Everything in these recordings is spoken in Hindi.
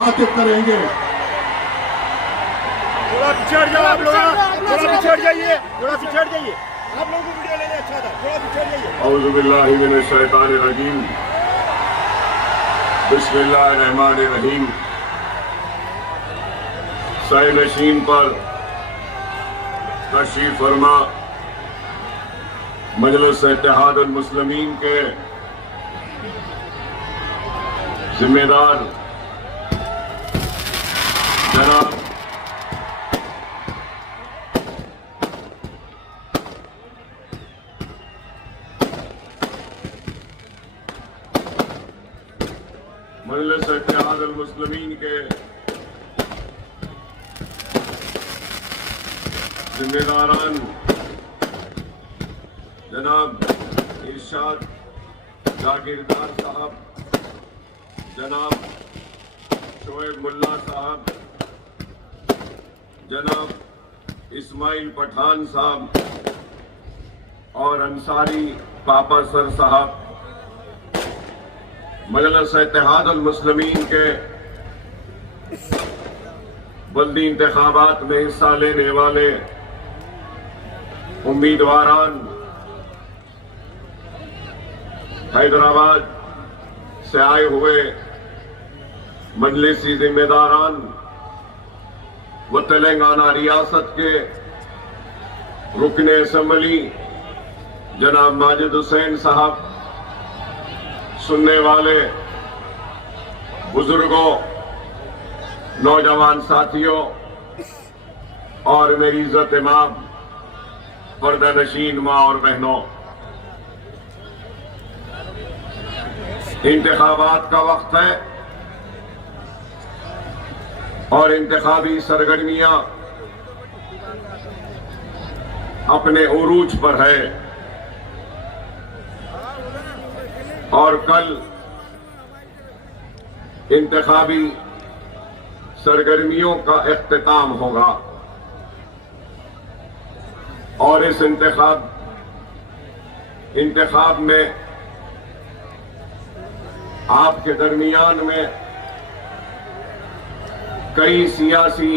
बातें करेंगे। थोड़ा पिछड़ जाओ आप लोग, थोड़ा पिछड़ जाइए, थोड़ा पिछड़ जाइए। आप लोगों को वीडियो लेने अच्छा था, थोड़ा पिछड़ जाइए। औज़ु बिल्लाहि मिनश शैतानिर रजीम, बिस्मिल्लाहिर रहमानिर रहीम। सह नशीन पर तशरीफ फरमा मजलिस इत्तेहाद अल मुस्लिमीन के जिम्मेदार जनाब मजलिस इत्तेहाद अल मुस्लिमीन के जिम्मेदारान जनाब इरशाद जागीरदार साहब, जनाब शोएब मुल्ला साहब, जनाब इस्माइल पठान साहब और अंसारी पापा सर साहब, मजलिस इत्तेहाद अल मुस्लिमीन के बल्दी इंतखाबात में हिस्सा लेने वाले उम्मीदवारान, हैदराबाद से आए हुए मजलिसी जिम्मेदारान व तेलंगाना रियासत के रुकने असम्बली जनाब माजिद हुसैन साहब, सुनने वाले बुजुर्गों, नौजवान साथियों और मेरी इज्जत इमाम पर्दा नशीन माँ और बहनों, इंतखाबात का वक्त है और इंतखाबी सरगर्मियां अपने उरूज पर है और कल इंतखाबी सरगर्मियों का इख्तिताम होगा और इस इंतखाब में आपके दरमियान में कई सियासी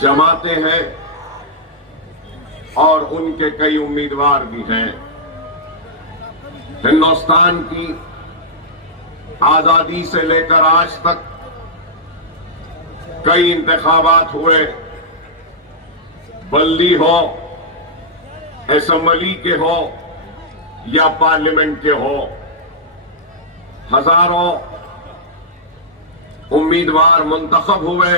जमातें हैं और उनके कई उम्मीदवार भी हैं। हिंदुस्तान की आजादी से लेकर आज तक कई इंतखाबात हुए, बल्दी हो, असेंबली के हो या पार्लियामेंट के हो, हजारों उम्मीदवार मुंतखब हुए।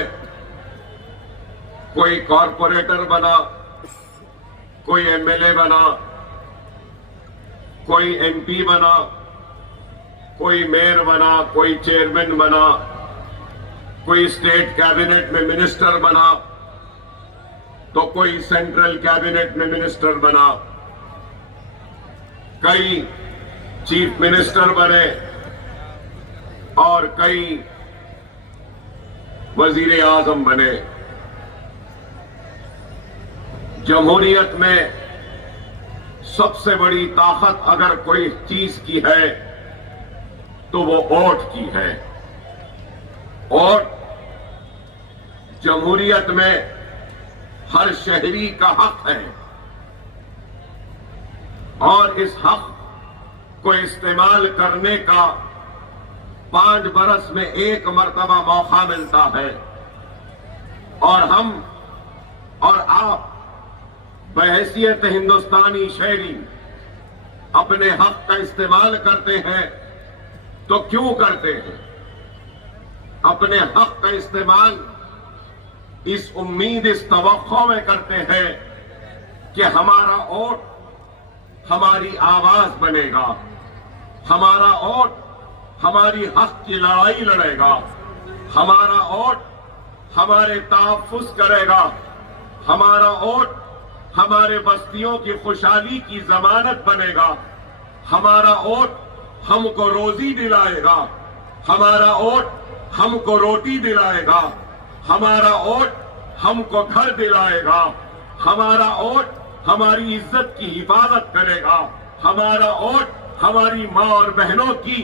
कोई कॉरपोरेटर बना, कोई एमएलए बना, कोई एमपी बना, कोई मेयर बना, कोई चेयरमैन बना, कोई स्टेट कैबिनेट में मिनिस्टर बना, तो कोई सेंट्रल कैबिनेट में मिनिस्टर बना, कई चीफ मिनिस्टर बने और कई वजीर आजम बने। जमहूरियत में सबसे बड़ी ताकत अगर कोई चीज की है तो वो वोट की है और जमहूरियत में हर शहरी का हक है और इस हक को इस्तेमाल करने का 5 बरस में एक मर्तबा मौका मिलता है और हम और आप बहैसियत हिंदुस्तानी शहरी अपने हक का इस्तेमाल करते हैं। तो क्यों करते हैं? अपने हक का इस्तेमाल इस उम्मीद, इस तवक्को में करते हैं कि हमारा वोट हमारी आवाज बनेगा, हमारा वोट हमारी हक की लड़ाई लड़ेगा, हमारा वोट हमारे तहफ्फुज़ करेगा, हमारा वोट हमारे बस्तियों की खुशहाली की जमानत बनेगा, हमारा वोट हमको रोजी दिलाएगा, हमारा वोट हमको रोटी दिलाएगा, हमारा वोट हमको घर दिलाएगा, हमारा वोट हमारी इज्जत की हिफाजत करेगा, हमारा वोट हमारी मां और बहनों की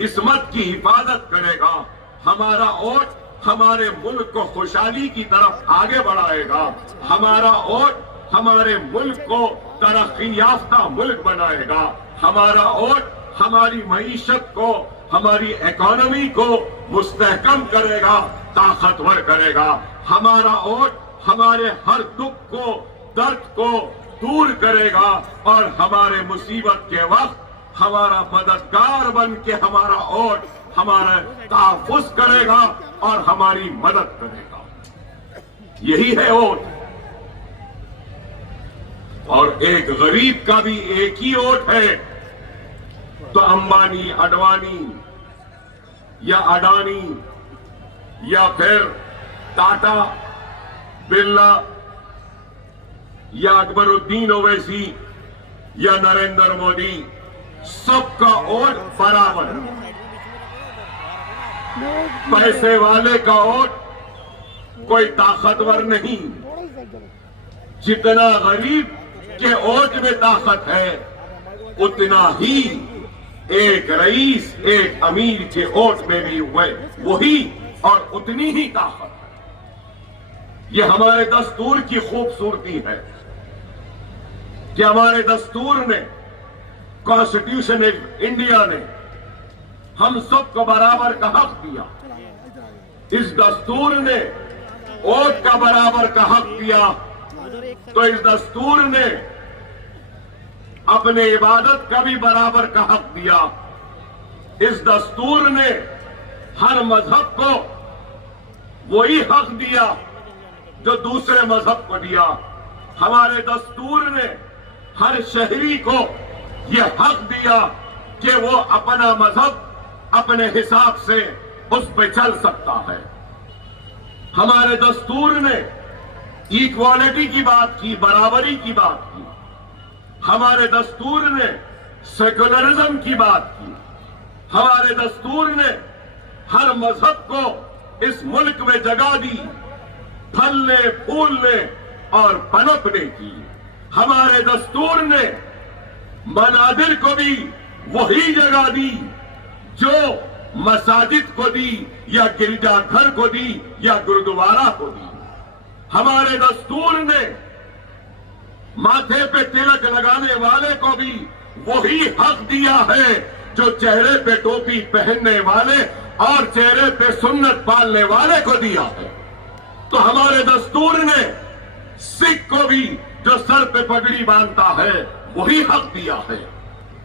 इस्मत की हिफाजत करेगा, हमारा वोट हमारे मुल्क को खुशहाली की तरफ आगे बढ़ाएगा। हमारा वोट हमारे मुल्क को तरक्की याफ्ता मुल्क बनाएगा। हमारा वोट हमारी मईशत को, हमारी इकोनॉमी को मुस्तहकम करेगा, ताकतवर करेगा। हमारा वोट हमारे हर दुख को, दर्द को दूर करेगा और हमारे मुसीबत के वक्त हमारा मददगार बन के हमारा वोट हमारा तहफ़्फ़ुज़ करेगा और हमारी मदद करेगा। यही है वोट। और एक गरीब का भी एक ही वोट है। तो अंबानी, अडवाणी या अडानी या फिर टाटा, बिरला या अकबरुद्दीन ओवैसी या नरेंद्र मोदी, सबका वोट बराबर। पैसे वाले का वोट कोई ताकतवर नहीं। जितना गरीब के वोट में ताकत है उतना ही एक रईस, एक अमीर के वोट में भी वही और उतनी ही ताकत है। ये हमारे दस्तूर की खूबसूरती है कि हमारे दस्तूर ने, कॉन्स्टिट्यूशन इंडिया ने हम सबको बराबर का हक दिया। इस दस्तूर ने वोट का बराबर का हक दिया। तो इस दस्तूर ने अपने इबादत का भी बराबर का हक दिया। इस दस्तूर ने हर मजहब को वही हक दिया जो दूसरे मजहब को दिया। हमारे दस्तूर ने हर शहरी को यह हक दिया कि वो अपना मजहब अपने हिसाब से उस पर चल सकता है। हमारे दस्तूर ने इक्वालिटी की बात की, बराबरी की बात की। हमारे दस्तूर ने सेकुलरिज्म की बात की। हमारे दस्तूर ने हर मजहब को इस मुल्क में जगह दी, फलने, फूलने और पनपने की। हमारे दस्तूर ने मनादिर को भी वही जगह दी जो मसाजिद को दी या गिरजाघर को दी या गुरुद्वारा को दी। हमारे दस्तूर ने माथे पे तिलक लगाने वाले को भी वही हक दिया है जो चेहरे पे टोपी पहनने वाले और चेहरे पे सुन्नत पालने वाले को दिया है। तो हमारे दस्तूर ने सिख को भी जो सर पे पगड़ी बांधता है वही हक दिया है।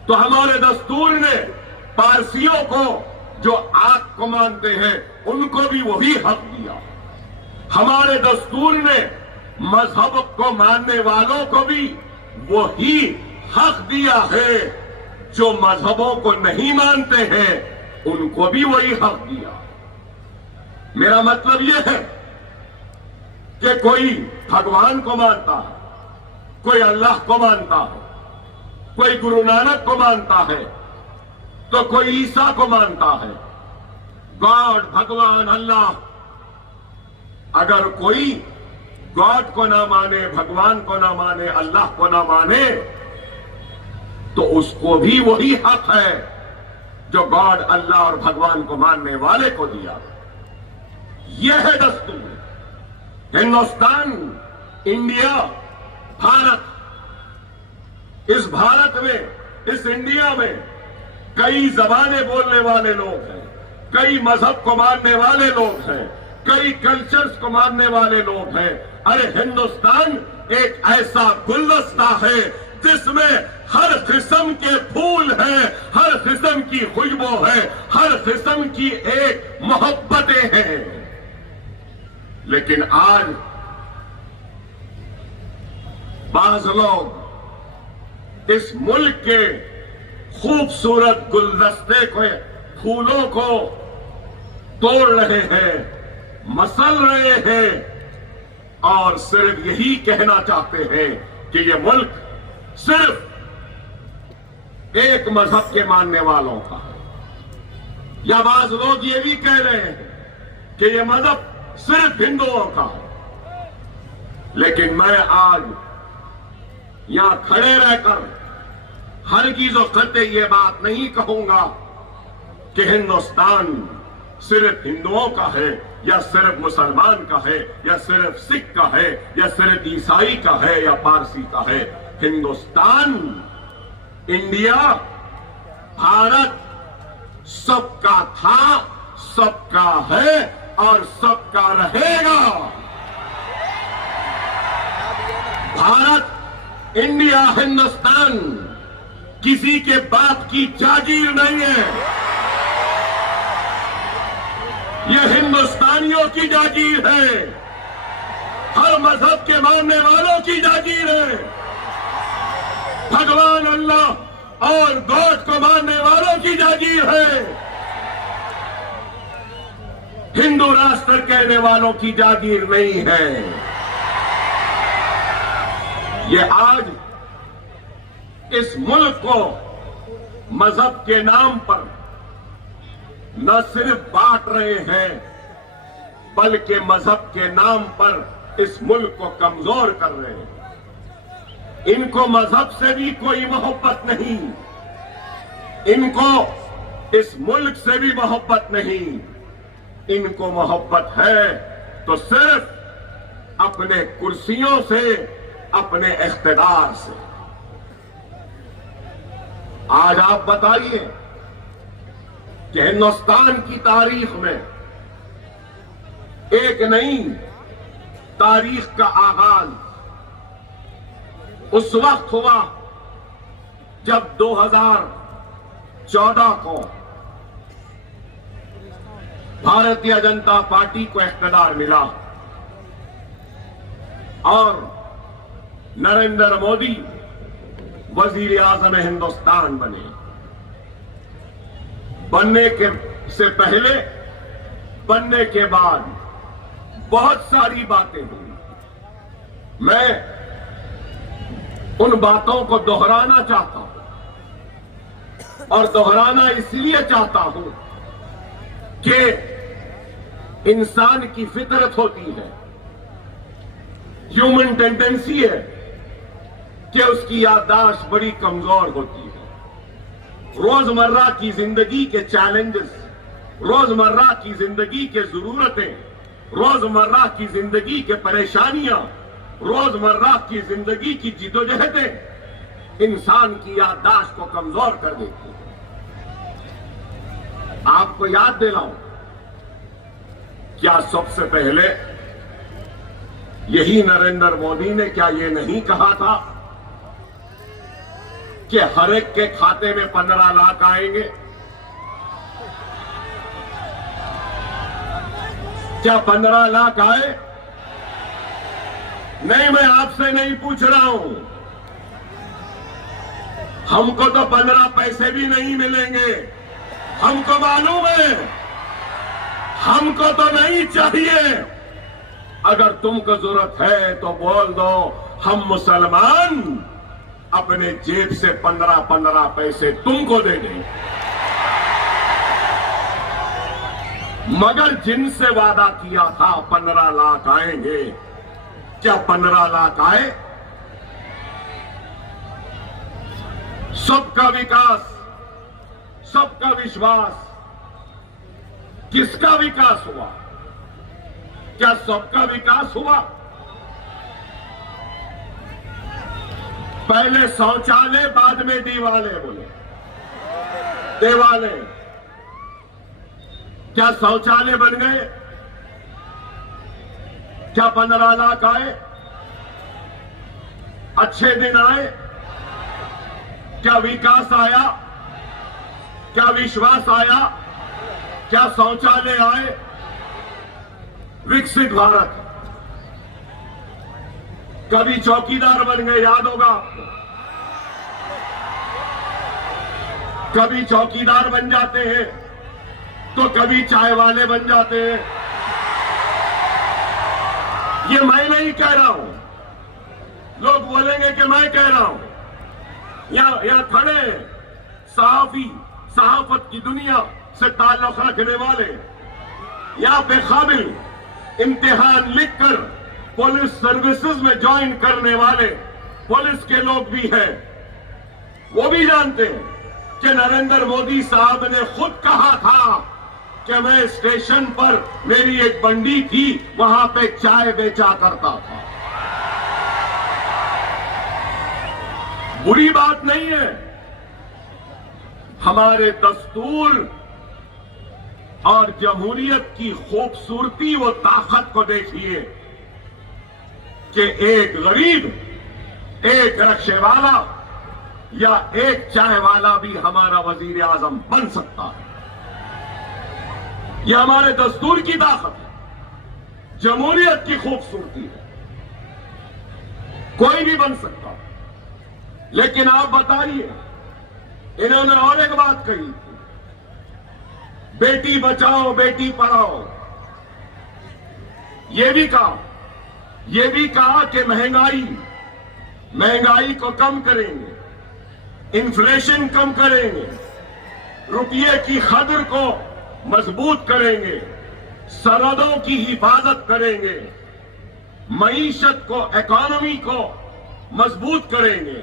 तो हमारे दस्तूर ने पारसियों को जो आग को मानते हैं उनको भी वही हक दिया। हमारे दस्तूर ने मजहब को मानने वालों को भी वही हक दिया है। जो मजहबों को नहीं मानते हैं उनको भी वही हक दिया। मेरा मतलब यह है कि कोई भगवान को मानता है, कोई अल्लाह को मानता है, कोई गुरु नानक को मानता है, तो कोई ईसा को मानता है। गॉड, भगवान, अल्लाह। अगर कोई गॉड को ना माने, भगवान को ना माने, अल्लाह को ना माने, तो उसको भी वही हक है जो गॉड, अल्लाह और भगवान को मानने वाले को दिया। यह है दस्तूर। हिंदुस्तान, इंडिया, भारत। इस भारत में, इस इंडिया में कई जबानें बोलने वाले लोग हैं, कई मजहब को मानने वाले लोग हैं, कई कल्चर्स को मानने वाले लोग हैं। अरे हिंदुस्तान एक ऐसा गुलदस्ता है जिसमें हर किस्म के फूल हैं, हर किस्म की खुशबू है, हर किस्म की एक मोहब्बतें हैं। लेकिन आज बाज लोग इस मुल्क के खूबसूरत गुलदस्ते को, फूलों को तोड़ रहे हैं, मसल रहे हैं और सिर्फ यही कहना चाहते हैं कि ये मुल्क सिर्फ एक मजहब के मानने वालों का है। या बाज लोग ये भी कह रहे हैं कि ये मजहब सिर्फ हिंदुओं का है। लेकिन मैं आज यहां खड़े रहकर हरगिज़ और कतई ये बात नहीं कहूंगा कि हिंदुस्तान सिर्फ हिंदुओं का है या सिर्फ मुसलमान का है या सिर्फ सिख का है या सिर्फ ईसाई का है या पारसी का है। हिंदुस्तान, इंडिया, भारत सबका था, सबका है और सबका रहेगा। भारत, इंडिया, हिंदुस्तान किसी के बाप की जागीर नहीं है। यह हिंदुस्तानियों की जागीर है, हर मजहब के मानने वालों की जागीर है, भगवान अल्लाह और गॉड को मानने वालों की जागीर है, हिंदू राष्ट्र कहने वालों की जागीर नहीं है। ये आज इस मुल्क को मजहब के नाम पर न सिर्फ बांट रहे हैं, बल्कि मजहब के नाम पर इस मुल्क को कमजोर कर रहे हैं। इनको मजहब से भी कोई मोहब्बत नहीं, इनको इस मुल्क से भी मोहब्बत नहीं। इनको मोहब्बत है तो सिर्फ अपने कुर्सियों से, अपने इख्तिदार से। आज आप बताइए कि हिंदुस्तान की तारीख में एक नई तारीख का आगाज उस वक्त हुआ जब 2014 को भारतीय जनता पार्टी को इख्तिदार मिला और नरेंद्र मोदी वजीर आजम हिंदुस्तान बने। बनने के से पहले, बनने के बाद बहुत सारी बातें हुई। मैं उन बातों को दोहराना चाहता हूं और दोहराना इसलिए चाहता हूं कि इंसान की फितरत होती है, ह्यूमन टेंडेंसी है कि उसकी याददाश्त बड़ी कमजोर होती है। रोजमर्रा की जिंदगी के चैलेंजेस, रोजमर्रा की जिंदगी के जरूरतें, रोजमर्रा की जिंदगी के परेशानियां, रोजमर्रा की जिंदगी की जिदोजहदें इंसान की याददाश्त को कमजोर कर देती है। आपको याद दिलाऊं, क्या सबसे पहले यही नरेंद्र मोदी ने क्या ये नहीं कहा था कि हर एक के खाते में 15 लाख आएंगे? क्या 15 लाख आए? नहीं, मैं आपसे नहीं पूछ रहा हूं। हमको तो 15 पैसे भी नहीं मिलेंगे, हमको मालूम है, हमको तो नहीं चाहिए। अगर तुमको जरूरत है तो बोल दो, हम मुसलमान अपने जेब से 15-15 पैसे तुमको दे देंगे। मगर जिनसे वादा किया था 15 लाख आएंगे, क्या 15 लाख आए? सबका विकास, सबका विश्वास, किसका विकास हुआ? क्या सबका विकास हुआ? पहले शौचालय, बाद में दीवाले बोले, देवाले। क्या शौचालय बन गए? क्या 15 लाख आए? अच्छे दिन आए? क्या विकास आया? क्या विश्वास आया? क्या शौचालय आए? विकसित भारत। कभी चौकीदार बन गए, याद होगा आपको। कभी चौकीदार बन जाते हैं तो कभी चाय वाले बन जाते हैं। ये मैं नहीं कह रहा हूं, लोग बोलेंगे कि मैं कह रहा हूं। यहां खड़े सहाफी, सहाफत की दुनिया से ताल्लुक रखने वाले, यहां पे काबिल इम्तिहान लिखकर पुलिस सर्विसेज में ज्वाइन करने वाले पुलिस के लोग भी हैं। वो भी जानते हैं कि नरेंद्र मोदी साहब ने खुद कहा था कि मैं स्टेशन पर मेरी एक बंडी थी, वहां पे चाय बेचा करता था। बुरी बात नहीं है। हमारे दस्तूर और जमहूरियत की खूबसूरती व ताकत को देखिए कि एक गरीब, एक रिक्शे वाला या एक चाय वाला भी हमारा वजीर आजम बन सकता है। यह हमारे दस्तूर की ताकत है, जमहूरियत की खूबसूरती है। कोई भी बन सकता है। लेकिन आप बताइए, इन्होंने और एक बात कही, बेटी बचाओ बेटी पढ़ाओ। ये भी कहा कि महंगाई को कम करेंगे, इन्फ्लेशन कम करेंगे, रुपये की कदर को मजबूत करेंगे, सरहदों की हिफाजत करेंगे, मईशत को, इकोनॉमी को मजबूत करेंगे।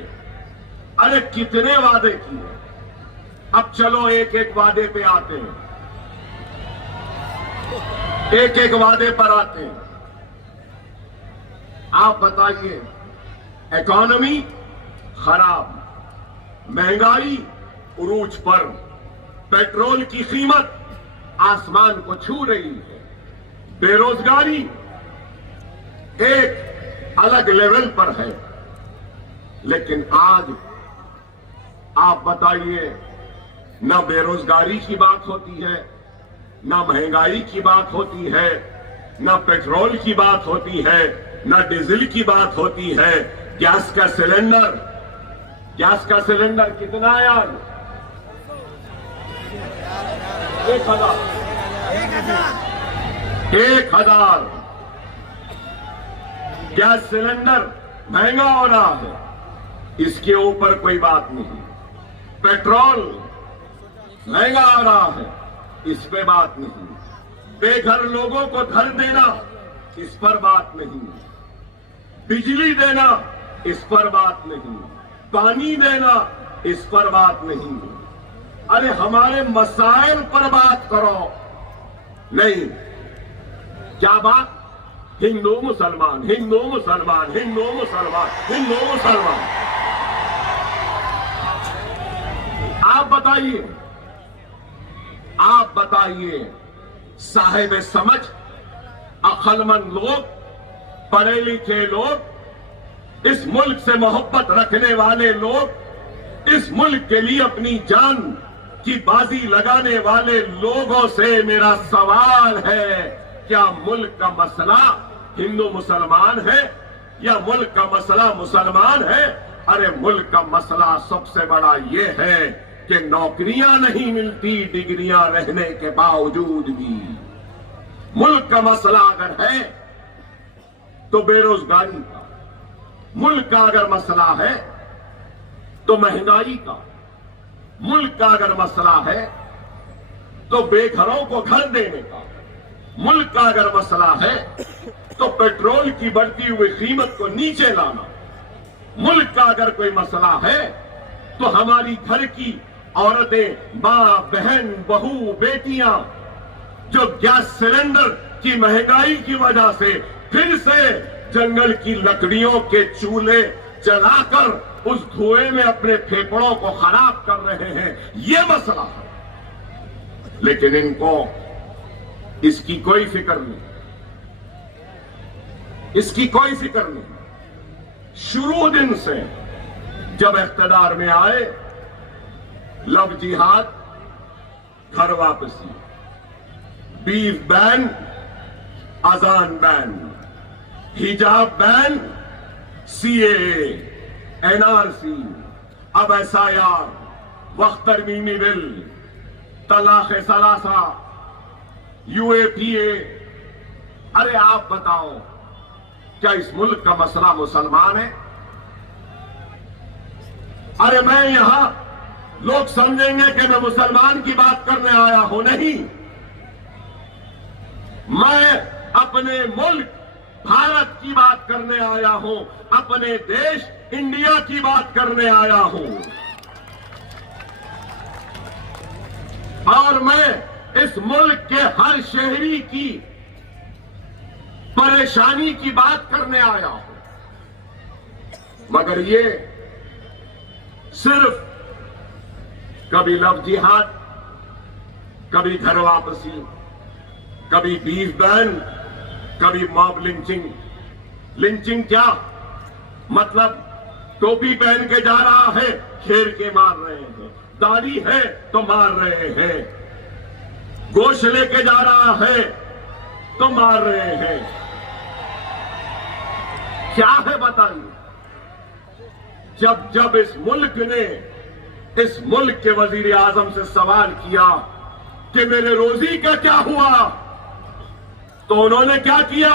अरे कितने वादे किए। अब चलो एक एक वादे पे आते हैं, एक एक वादे पर आते हैं। आप बताइए, इकोनॉमी खराब, महंगाई उरूज पर, पेट्रोल की कीमत आसमान को छू रही है, बेरोजगारी एक अलग लेवल पर है। लेकिन आज आप बताइए, न बेरोजगारी की बात होती है, न महंगाई की बात होती है, न पेट्रोल की बात होती है, न डीजल की बात होती है। गैस का सिलेंडर कितना है आज? 1,000 गैस सिलेंडर महंगा हो रहा है, इसके ऊपर कोई बात नहीं। पेट्रोल महंगा आ रहा है, इस पे बात नहीं। बेघर लोगों को घर देना, इस पर बात नहीं। बिजली देना, इस पर बात नहीं। पानी देना, इस पर बात नहीं। अरे हमारे मसाइल पर बात करो। नहीं, क्या बात? हिंदू मुसलमान, हिंदू मुसलमान, हिंदू मुसलमान, हिंदू मुसलमान। आप बताइए, साहिब समझ, अक्लमंद लोग, पढ़े लिखे लोग, इस मुल्क से मोहब्बत रखने वाले लोग, इस मुल्क के लिए अपनी जान की बाजी लगाने वाले लोगों से मेरा सवाल है, क्या मुल्क का मसला हिंदू मुसलमान है या मुल्क का मसला मुसलमान है? अरे मुल्क का मसला सबसे बड़ा ये है कि नौकरियां नहीं मिलती डिग्रियां रहने के बावजूद भी। मुल्क का मसला अगर है तो बेरोजगारी का, मुल्क का अगर मसला है तो महंगाई का, मुल्क का अगर मसला है तो बेघरों को घर देने का, मुल्क का अगर मसला है तो पेट्रोल की बढ़ती हुई कीमत को नीचे लाना, मुल्क का अगर कोई मसला है तो हमारी घर की औरतें, मां, बहन, बहू, बेटियां जो गैस सिलेंडर की महंगाई की वजह से फिर से जंगल की लकड़ियों के चूल्हे जलाकर उस धुएं में अपने फेफड़ों को खराब कर रहे हैं, ये मसला है। लेकिन इनको इसकी कोई फिक्र नहीं, इसकी कोई फिक्र नहीं। शुरू दिन से जब इख्तिदार में आए, लव जिहाद, घर वापसी, बीफ बैन, अजान बैन, हिजाब बैन, सीएए, एनआरसी, अब एसआईआर, वक्त तरमीमी बिल, तलाक सलासा, यूएपीए। अरे आप बताओ, क्या इस मुल्क का मसला मुसलमान है? अरे मैं यहां लोग समझेंगे कि मैं मुसलमान की बात करने आया हूं। नहीं, मैं अपने मुल्क भारत की बात करने आया हूं, अपने देश इंडिया की बात करने आया हूं। और मैं इस मुल्क के हर शहरी की परेशानी की बात करने आया हूं, मगर ये सिर्फ कभी लव जिहाद, कभी घर वापसी, कभी बीफ बैन, कभी मॉब लिंचिंग। लिंचिंग क्या मतलब? टोपी पहन के जा रहा है, घेर के मार रहे हैं। दाढ़ी है तो मार रहे हैं। गोश्त लेके जा रहा है तो मार रहे हैं। क्या है बताइए? जब जब इस मुल्क ने इस मुल्क के वजीर आजम से सवाल किया कि मेरे रोजी का क्या हुआ, तो उन्होंने क्या किया?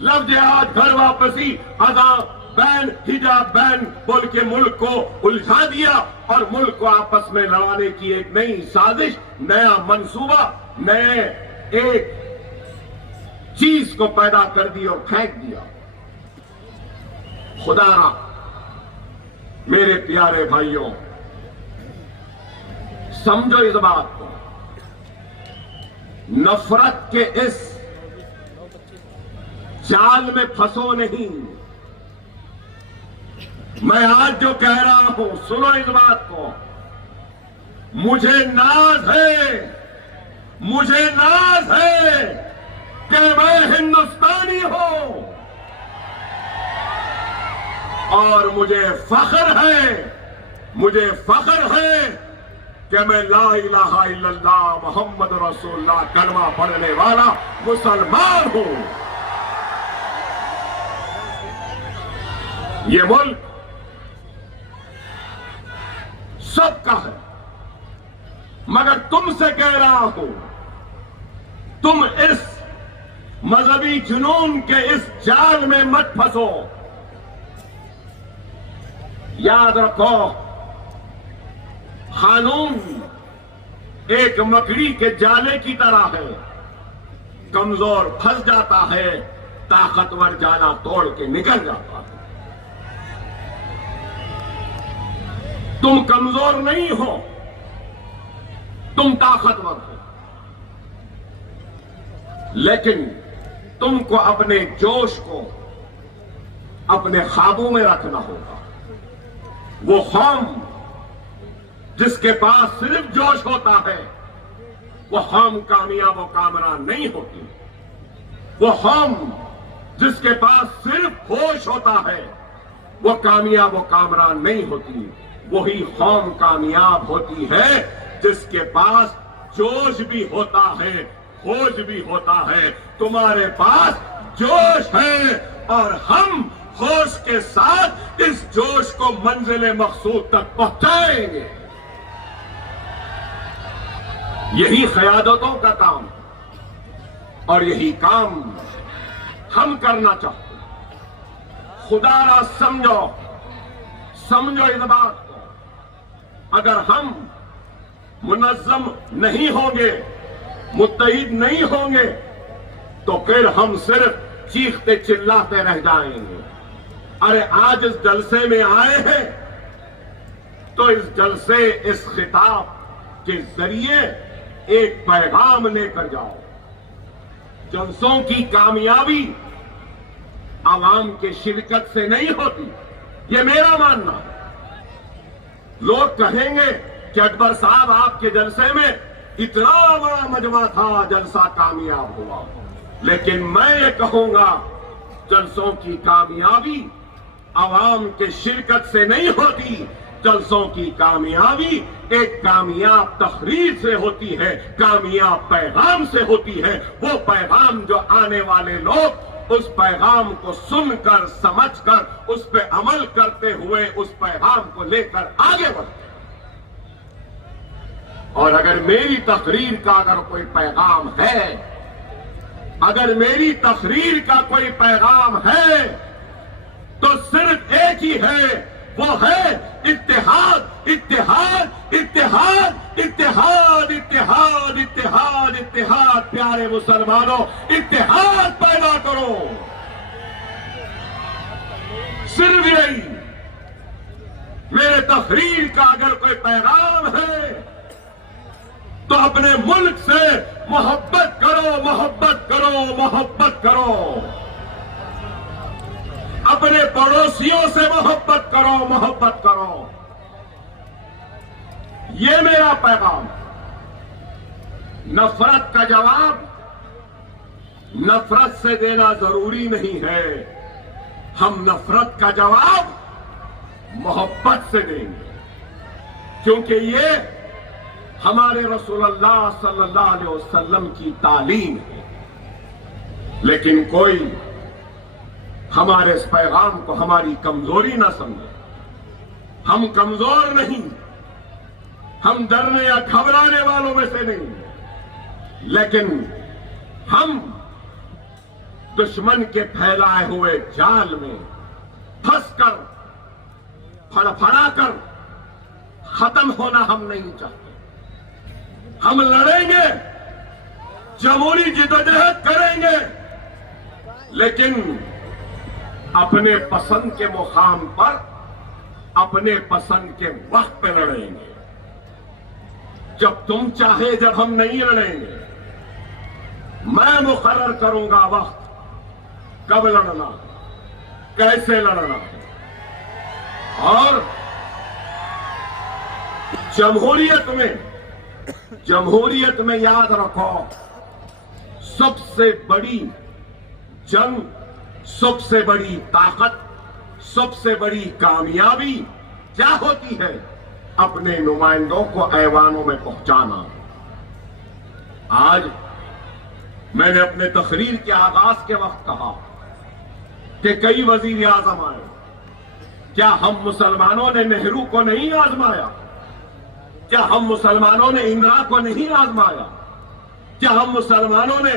लव जिहाद, घर वापसी, अज़ा बैन, हिजाब बैन बोल के मुल्क को उलझा दिया और मुल्क को आपस में लड़ाने की एक नई साजिश, नया मंसूबा, नए एक चीज को पैदा कर दी और फेंक दिया। खुदारा मेरे प्यारे भाइयों, समझो इस बात को, नफरत के इस जाल में फंसो नहीं। मैं आज जो कह रहा हूं, सुनो इस बात को, मुझे नाज है कि मैं हिंदुस्तानी हूं और मुझे फख्र है कि मैं ला इलाहा इल्लल्लाह मोहम्मद रसूलुल्लाह कलमा पढ़ने वाला मुसलमान हूं। ये मुल्क सबका है, मगर तुमसे कह रहा हूं, तुम इस मजहबी जुनून के इस जाल में मत फंसो। याद रखो, कानून एक मकड़ी के जाले की तरह है, कमजोर फंस जाता है, ताकतवर जाला तोड़ के निकल जाता है। तुम कमजोर नहीं हो, तुम ताकतवर हो, लेकिन तुमको अपने जोश को अपने काबू में रखना होगा। वो कौम जिसके पास सिर्फ जोश होता है, वो कौम कामयाब व कामरान नहीं होती। वो कौम जिसके पास सिर्फ होश होता है, वो कामयाब व कामरान नहीं होती। वही कौम कामयाब होती है जिसके पास जोश भी होता है, होश भी होता है। तुम्हारे पास जोश है और हम होश के साथ इस जोश को मंजिल मकसूद तक पहुंचाएंगे। यही क़यादतों का काम और यही काम हम करना चाहते हैं। खुदारा समझो इस बात को, अगर हम मुनज़्ज़म नहीं होंगे, मुत्तहिद नहीं होंगे, तो फिर हम सिर्फ चीखते चिल्लाते रह जाएंगे। अरे आज इस जलसे में आए हैं तो इस जलसे, इस खिताब के जरिए एक पैगाम लेकर जाओ। जलसों की कामयाबी आवाम के शिरकत से नहीं होती, ये मेरा मानना है। लोग कहेंगे कि अकबर साहब आपके जलसे में इतना बड़ा मजमा था, जलसा कामयाब हुआ, लेकिन मैं ये कहूंगा जलसों की कामयाबी आवाम के शिरकत से नहीं होती। जलसों की कामयाबी एक कामयाब तकरीर से होती है, कामयाब पैगाम से होती है। वो पैगाम जो आने वाले लोग उस पैगाम को सुनकर, समझकर, उस पर अमल करते हुए उस पैगाम को लेकर आगे बढ़ते हैं। और अगर मेरी तकरीर का अगर कोई पैगाम है, अगर मेरी तकरीर का कोई पैगाम है, तो सिर्फ एक ही है, वो है इत्तेहाद, इत्तेहाद, इत्तेहाद, इत्तेहाद, इत्तेहाद, इत्तेहाद, इत्तेहाद। प्यारे मुसलमानों, इत्तेहाद पैदा करो, सिर्फ यही मेरे तकरीर का अगर कोई पैगाम है तो अपने मुल्क से मोहब्बत करो, मोहब्बत करो, मोहब्बत करो। अपने पड़ोसियों से मोहब्बत करो, मोहब्बत करो। ये मेरा पैगाम। नफरत का जवाब नफरत से देना जरूरी नहीं है। हम नफरत का जवाब मोहब्बत से देंगे, क्योंकि ये हमारे रसूलुल्लाह सल्लल्लाहु अलैहि वसल्लम की तालीम है। लेकिन कोई हमारे इस पैगाम को हमारी कमजोरी ना समझे। हम कमजोर नहीं, हम डरने या घबराने वालों में से नहीं, लेकिन हम दुश्मन के फैलाए हुए जाल में फंसकर फड़फड़ाकर खत्म होना हम नहीं चाहते। हम लड़ेंगे, जमहूरी जिद्दोजहद करेंगे, लेकिन अपने पसंद के मुकाम पर, अपने पसंद के वक्त पे लड़ेंगे। जब तुम चाहे, जब हम नहीं लड़ेंगे। मैं मुकर्रर करूंगा वक्त, कब लड़ना, कैसे लड़ना है। और जमहूरियत में याद रखो, सबसे बड़ी जंग, सबसे बड़ी ताकत, सबसे बड़ी कामयाबी क्या होती है? अपने नुमाइंदों को ऐवानों में पहुंचाना। आज मैंने अपने तकरीर के आगाज के वक्त कहा कि कई वजीर आजम आए। क्या हम मुसलमानों ने नेहरू को नहीं आजमाया? क्या हम मुसलमानों ने इंदिरा को नहीं आजमाया? क्या हम मुसलमानों ने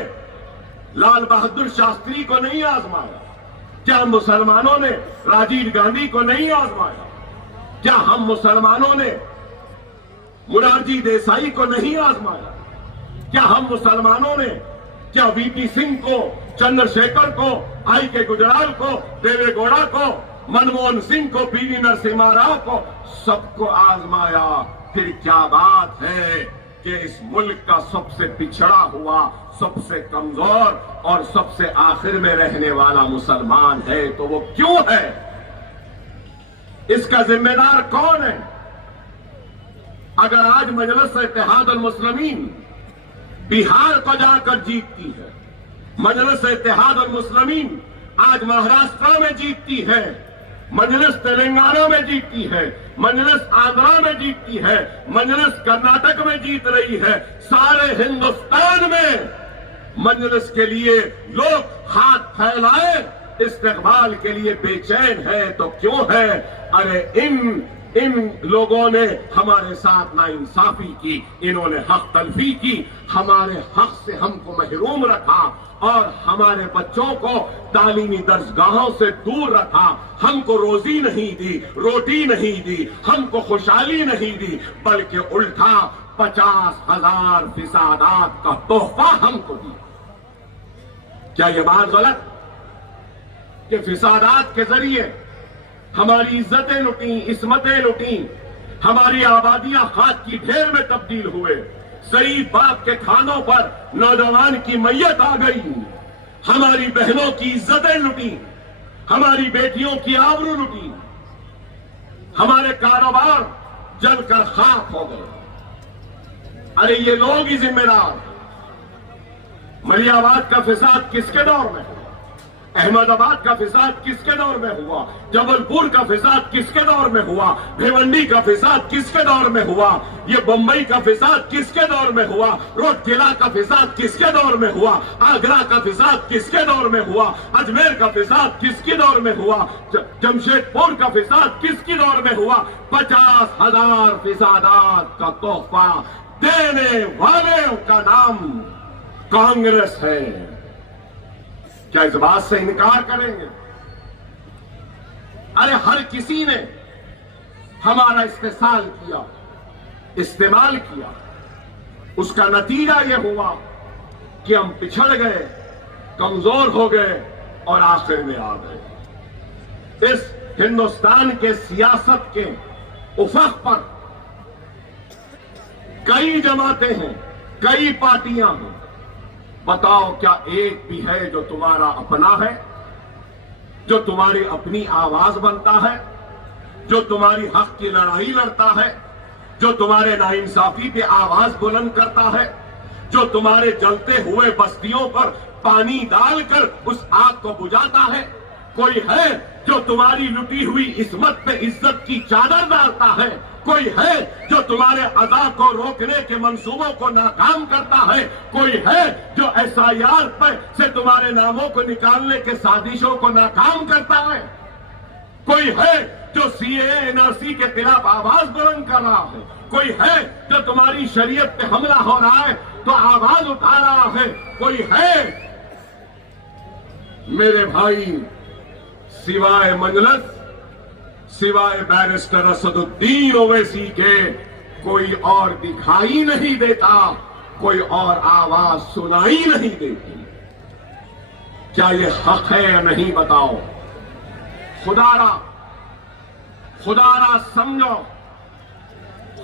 लाल बहादुर शास्त्री को नहीं आजमाया? क्या हम मुसलमानों ने राजीव गांधी को नहीं आजमाया? क्या हम मुसलमानों ने मुरारजी देसाई को नहीं आजमाया? क्या हम मुसलमानों ने क्या वीपी सिंह को, चंद्रशेखर को, आई के गुजराल को, देवे गौड़ा को, मनमोहन सिंह को, पीवी नरसिम्हा राव को, सबको आजमाया? फिर क्या बात है कि इस मुल्क का सबसे पिछड़ा हुआ, सबसे कमजोर और सबसे आखिर में रहने वाला मुसलमान है, तो वो क्यों है? इसका जिम्मेदार कौन है? अगर आज मजलिस इत्तेहाद अल मुस्लिमीन बिहार को जाकर जीतती है, मजलिस इत्तेहाद अल मुस्लिमीन आज महाराष्ट्र में जीतती है, मजलिस तेलंगाना में जीतती है, मजलिस आंध्रा में जीतती है, मजलिस कर्नाटक में जीत रही है, सारे हिंदुस्तान में मजलिस के लिए लोग हाथ फैलाए, इस्तकबाल के लिए बेचैन है, तो क्यों है? अरे इन लोगों ने हमारे साथ नाइंसाफी की, इन्होंने हक तलफी की, हमारे हक से हमको महरूम रखा और हमारे बच्चों को तालीमी दर्सगाहों से दूर रखा, हमको रोजी नहीं दी, रोटी नहीं दी, हमको खुशहाली नहीं दी, बल्कि उल्टा 50,000 फिसादात का तोहफा हमको दिया। क्या यह बात गलत कि फिसादात के जरिए हमारी इज्जतें लुटी, इस्मतें लुटी, हमारी आबादियां खाक की ढेर में तब्दील हुए, शरीफ बाप के खानों पर नौजवान की मैयत आ गई, हमारी बहनों की इज्जतें लुटी, हमारी बेटियों की आबरू लुटी, हमारे कारोबार जलकर खाक हो गए। अरे ये लोग ही जिम्मेदार। मलियाबाद का फिसाद किसके दौर में हुआ? अहमदाबाद का फिसाद किसके दौर में हुआ? जबलपुर का फिसाद किसके दौर में हुआ? भिवंडी का फिसाद किसके दौर में हुआ? ये बंबई का फिसाद किसके दौर में हुआ? रोडकिला का फिसाद किसके दौर में हुआ? आगरा का फिसाद किसके दौर में हुआ? अजमेर का फिसाद किसके दौर में हुआ? जमशेदपुर का फिसाद किसके दौर में हुआ? 50,000 फिसादात का तोहफा देने वाले का नाम कांग्रेस है। क्या इस बात से इनकार करेंगे? अरे हर किसी ने हमारा इस्तेसाल किया, इस्तेमाल किया, उसका नतीजा यह हुआ कि हम पिछड़ गए, कमजोर हो गए और आखिर में आ गए। इस हिंदुस्तान के सियासत के उफक पर कई जमातें हैं, कई पार्टियां हैं, बताओ क्या एक भी है जो तुम्हारा अपना है, जो तुम्हारी अपनी आवाज बनता है, जो तुम्हारी हक की लड़ाई लड़ता है, जो तुम्हारे नाइंसाफी पे आवाज बुलंद करता है, जो तुम्हारे जलते हुए बस्तियों पर पानी डालकर उस आग को बुझाता है? कोई है जो तुम्हारी लुटी हुई इस्मत पे इज्जत की चादर डालता है? कोई है जो तुम्हारे अदा को रोकने के मंसूबों को नाकाम करता है? कोई है जो SIR पर से तुम्हारे नामों को निकालने के साजिशों को नाकाम करता है? कोई है जो CAA NRC के खिलाफ आवाज बुलंद कर रहा है? कोई है जो तुम्हारी शरीयत पे हमला हो रहा है तो आवाज उठा रहा है? कोई है मेरे भाई सिवाय मजलिस, सिवाय बैरिस्टर असदुद्दीन ओवैसी के कोई और दिखाई नहीं देता, कोई और आवाज सुनाई नहीं देती? क्या ये हक है या नहीं बताओ? खुदारा समझो,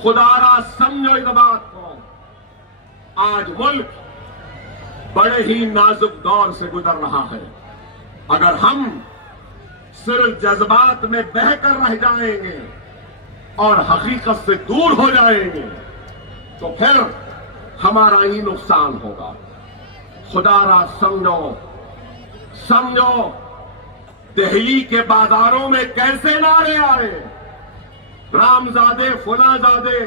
खुदारा समझो इस बात को। आज मुल्क बड़े ही नाजुक दौर से गुजर रहा है। अगर हम सिर्फ जज्बात में बहकर रह जाएंगे और हकीकत से दूर हो जाएंगे तो फिर हमारा ही नुकसान होगा। खुदारा समझो, समझो दिल्ली के बाजारों में कैसे नारे आए, रामजादे फुलाजादे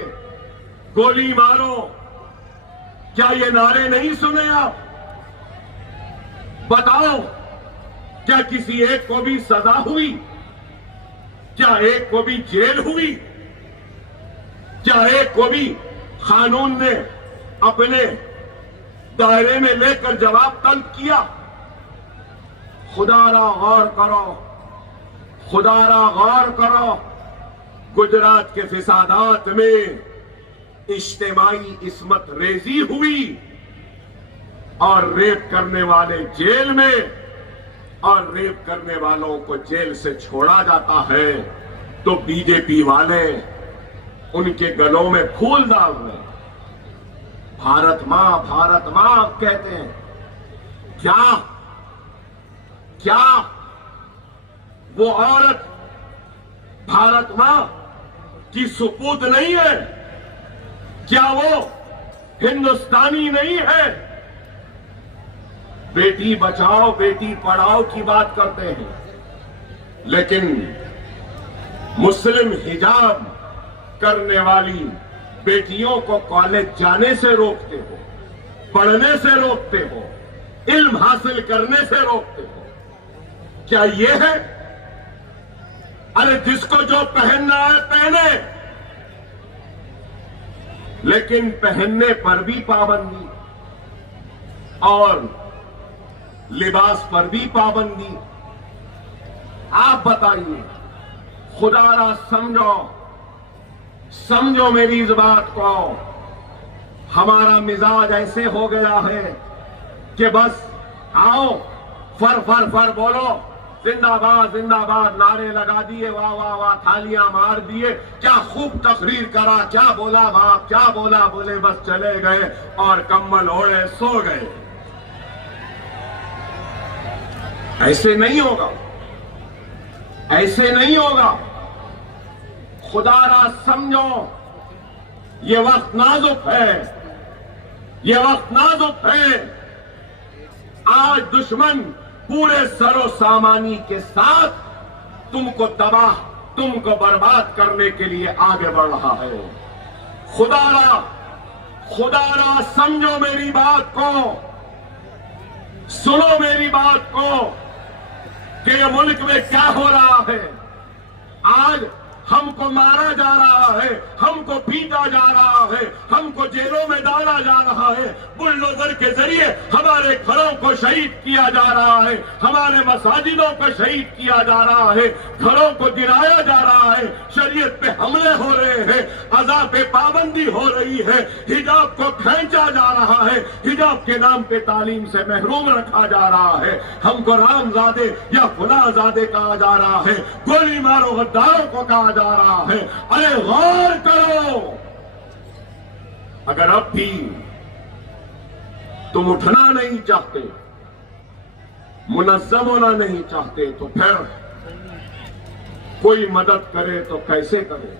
गोली मारो। क्या ये नारे नहीं सुने आप? बताओ, क्या किसी एक को भी सजा हुई? क्या एक को भी जेल हुई? क्या एक को भी कानून ने अपने दायरे में लेकर जवाब तलब किया? खुदारा गौर करो, खुदारा गौर करो। गुजरात के फिसादात में इज्तिमाई इस्मत रेजी हुई और रेप करने वाले जेल में, और रेप करने वालों को जेल से छोड़ा जाता है तो बीजेपी वाले उनके गलों में फूल डाल रहे हैं। भारत मां कहते हैं। क्या क्या वो औरत भारत मां की सुपूत नहीं है? क्या वो हिंदुस्तानी नहीं है? बेटी बचाओ बेटी पढ़ाओ की बात करते हैं, लेकिन मुस्लिम हिजाब करने वाली बेटियों को कॉलेज जाने से रोकते हो, पढ़ने से रोकते हो, इल्म हासिल करने से रोकते हो। क्या ये है? अरे जिसको जो पहनना है पहने, लेकिन पहनने पर भी पाबंदी और लिबास पर भी पाबंदी। आप बताइए, खुदारा समझो, समझो मेरी इस बात को। हमारा मिजाज ऐसे हो गया है कि बस आओ फर फर फर बोलो, जिंदाबाद जिंदाबाद नारे लगा दिए, वाह वाह वाह थालियां मार दिए, क्या खूब तकरीर करा, क्या बोला बाप, क्या बोला, बोले बस चले गए और कम्बल ओढ़े सो गए। ऐसे नहीं होगा, ऐसे नहीं होगा। खुदारा समझो, ये वक्त नाजुक है, ये वक्त नाजुक है। आज दुश्मन पूरे सरो सामानी के साथ तुमको तबाह, तुमको बर्बाद करने के लिए आगे बढ़ रहा है। खुदारा खुदारा समझो मेरी बात को, सुनो मेरी बात को कि ये मुल्क में क्या हो रहा है। आज हमको मारा जा रहा है, हमको पीटा जा रहा है, हमको जेलों में डाला जा रहा है, बुलडोजर के जरिए हमारे घरों को शहीद किया जा रहा है, हमारे मसाजिदों को शहीद किया जा रहा है, घरों को गिराया जा रहा है, शरीयत पे हमले हो रहे हैं, अज़ा पे पाबंदी हो रही है, हिजाब को खींचा जा रहा है, हिजाब के नाम पे तालीम से महरूम रखा जा रहा है, हमको रामजादे या फुलाजादे कहा जा रहा है, गोली मारो गद्दारों को कहा जा रहा है। अरे गौर करो, अगर अब भी तुम उठना नहीं चाहते, मुनज़्ज़म होना नहीं चाहते, तो फिर कोई मदद करे तो कैसे करे?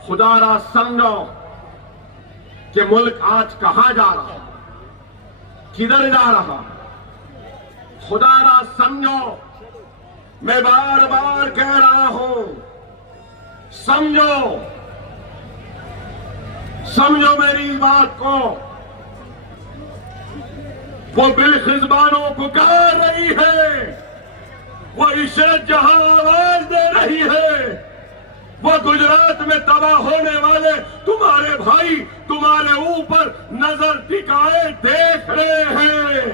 खुदारा समझो कि मुल्क आज कहां जा रहा, किधर जा रहा। खुदारा समझो, मैं बार बार कह रहा हूं, समझो मेरी बात को। वो बिलखिज़बानों पुकार रही है, वो इशरत जहां आवाज दे रही है, वो गुजरात में तबाह होने वाले तुम्हारे भाई तुम्हारे ऊपर नजर टिकाए देख रहे हैं।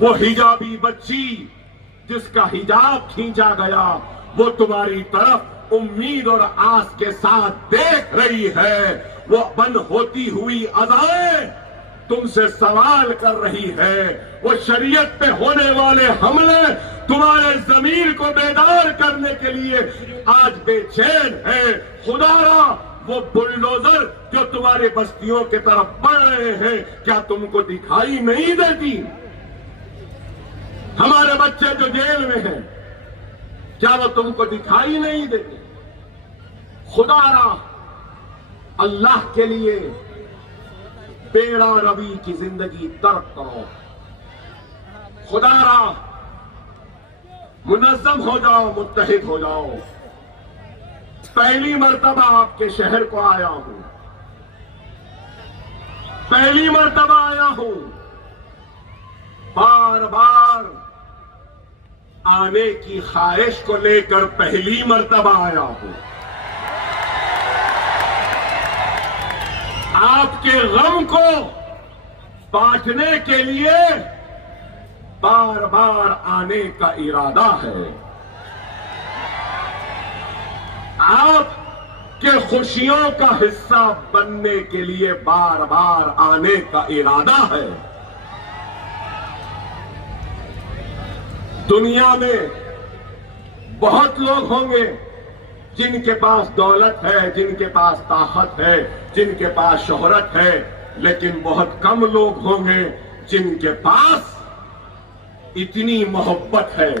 वो हिजाबी बच्ची जिसका हिजाब खींचा गया, वो तुम्हारी तरफ उम्मीद और आस के साथ देख रही है। वो बंद होती हुई अज़ाएं तुमसे सवाल कर रही है। वो शरीयत पे होने वाले हमले तुम्हारे ज़मीर को बेदार करने के लिए आज बेचैन है। खुदारा वो बुलडोजर जो तुम्हारी बस्तियों की तरफ बढ़ रहे हैं, क्या तुमको दिखाई नहीं देती? हमारे बच्चे जो जेल में हैं, क्या वो तुमको दिखाई नहीं देते? खुदारा अल्लाह के लिए बेड़ा रवी की जिंदगी तर्क करो। खुदारा मुनज़्ज़म हो जाओ, मुत्तहिद हो जाओ। पहली मर्तबा आपके शहर को आया हूं, पहली मर्तबा आया हूं, बार बार आने की ख्वाहिश को लेकर पहली मर्तबा आया हूं। आपके गम को बांटने के लिए बार बार आने का इरादा है। आपके खुशियों का हिस्सा बनने के लिए बार बार आने का इरादा है। दुनिया में बहुत लोग होंगे जिनके पास दौलत है, जिनके पास ताकत है, जिनके पास शोहरत है, लेकिन बहुत कम लोग होंगे जिनके पास इतनी मोहब्बत है।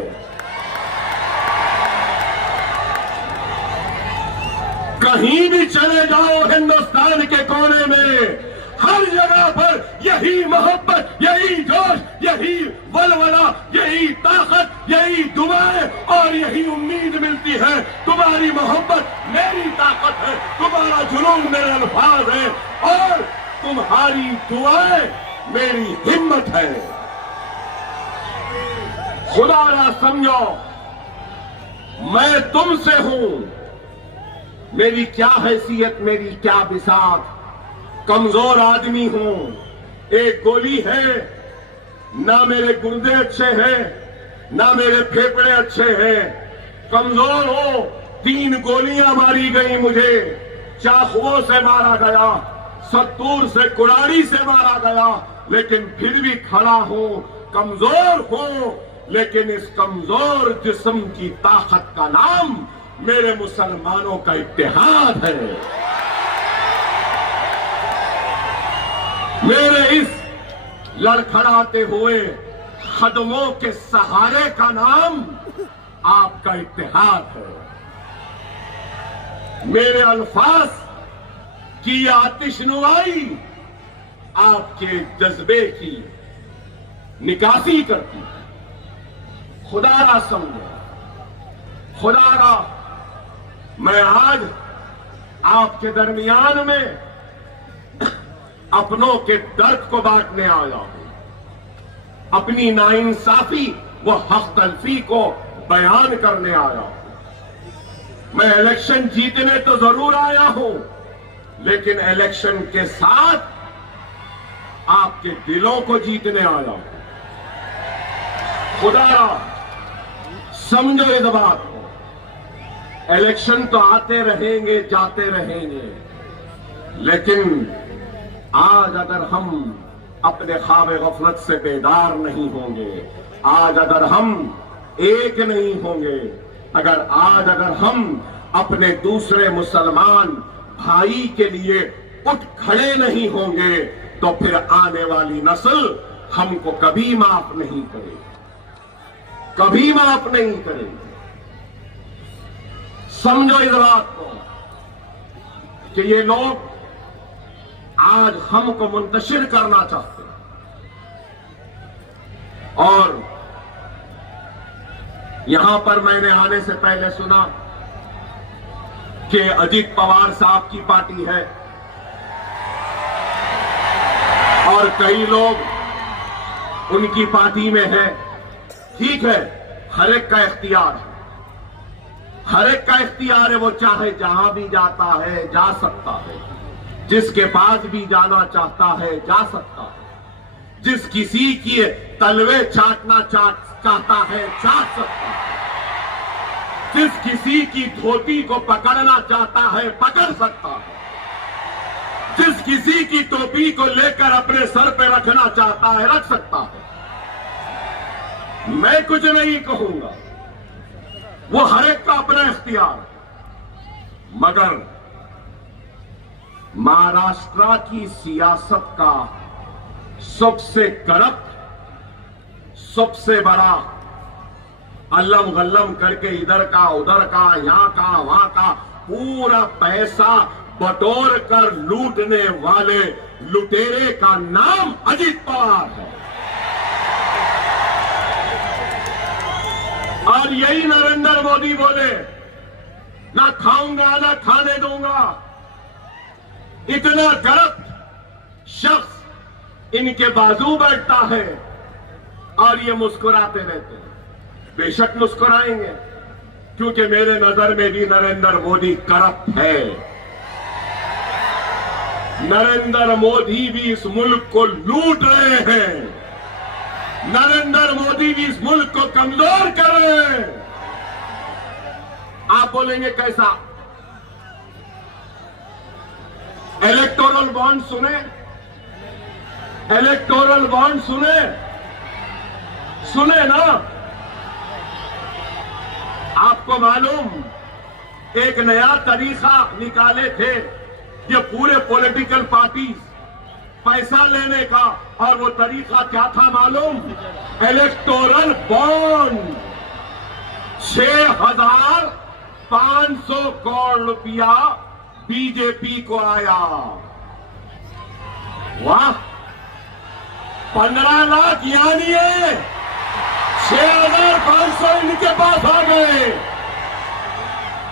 कहीं भी चले जाओ हिंदुस्तान के कोने में, हर जगह पर यही मोहब्बत, यही जोश, यही वलवला, यही ताकत, यही दुआएं और यही उम्मीद मिलती है। तुम्हारी मोहब्बत मेरी ताकत है, तुम्हारा जुनून मेरे अल्फाज है और तुम्हारी दुआएं मेरी हिम्मत है। खुदारा समझो, मैं तुमसे हूं। मेरी क्या हैसियत, मेरी क्या बिसात, कमजोर आदमी हूं। एक गोली है, ना मेरे गुर्दे अच्छे हैं, ना मेरे फेफड़े अच्छे हैं। कमजोर हो, 3 गोलियां मारी गई मुझे, चाकुओं से मारा गया, सत्तूर से, कुड़ाड़ी से मारा गया, लेकिन फिर भी खड़ा हूं। कमजोर हूं, लेकिन इस कमजोर जिस्म की ताकत का नाम मेरे मुसलमानों का इत्तेहाद है। मेरे इस लड़खड़ाते हुए कदमों के सहारे का नाम आपका इत्तेहाद है। मेरे अल्फाज की आतिशनुआई आपके जज्बे की निकासी करती है। खुदारा समझो, खुदारा मैं आज आपके दरमियान में अपनों के दर्द को बांटने आया हूं, अपनी नाइंसाफी व हक तलफी को बयान करने आया हूं। मैं इलेक्शन जीतने तो जरूर आया हूं, लेकिन इलेक्शन के साथ आपके दिलों को जीतने आया हूं। खुदारा समझो इस बात को, इलेक्शन तो आते रहेंगे, जाते रहेंगे, लेकिन आज अगर हम अपने ख्वाब गफलत से बेदार नहीं होंगे, आज अगर हम एक नहीं होंगे, अगर हम अपने दूसरे मुसलमान भाई के लिए उठ खड़े नहीं होंगे तो फिर आने वाली नस्ल हमको कभी माफ नहीं करेगी, कभी माफ नहीं करेगी। समझो इस बात को कि ये लोग आज हमको मुंतशिर करना चाहते हैं। और यहां पर मैंने आने से पहले सुना कि अजीत पवार साहब की पार्टी है और कई लोग उनकी पार्टी में है। ठीक है, हर एक का इख्तियार है, हर एक का इख्तियार है, वो चाहे जहां भी जाता है जा सकता है, जिसके पास भी जाना चाहता है जा सकता है, जिस किसी की तलवे चाटना चाहता है चाट सकता है, जिस किसी की धोती को पकड़ना चाहता है पकड़ सकता है, जिस किसी की टोपी को लेकर अपने सर पे रखना चाहता है रख सकता है। मैं कुछ नहीं कहूंगा, वो हर एक का अपना इख्तियार है। मगर महाराष्ट्र की सियासत का सबसे करप्ट, सबसे बड़ा अल्लम गल्लम करके इधर का उधर का यहां का वहां का पूरा पैसा बटोर कर लूटने वाले लुटेरे का नाम अजीत पवार है। और यही नरेंद्र मोदी बोले, ना खाऊंगा ना खाने दूंगा। इतना करप्ट शख्स इनके बाजू बैठता है और ये मुस्कुराते रहते हैं। बेशक मुस्कुराएंगे, क्योंकि मेरे नजर में भी नरेंद्र मोदी करप्ट है। नरेंद्र मोदी भी इस मुल्क को लूट रहे हैं, नरेंद्र मोदी भी इस मुल्क को कमजोर कर रहे हैं। आप बोलेंगे कैसा? इलेक्टोरल बॉन्ड सुने, इलेक्टोरल बॉन्ड सुने, सुने ना? आपको मालूम एक नया तरीका निकाले थे ये पूरे पॉलिटिकल पार्टीज पैसा लेने का, और वो तरीका क्या था मालूम? Electoral bond. 6,500 करोड़ रुपया बीजेपी को आया। वाह, 15 लाख यानी है 6,500 इनके पास आ गए।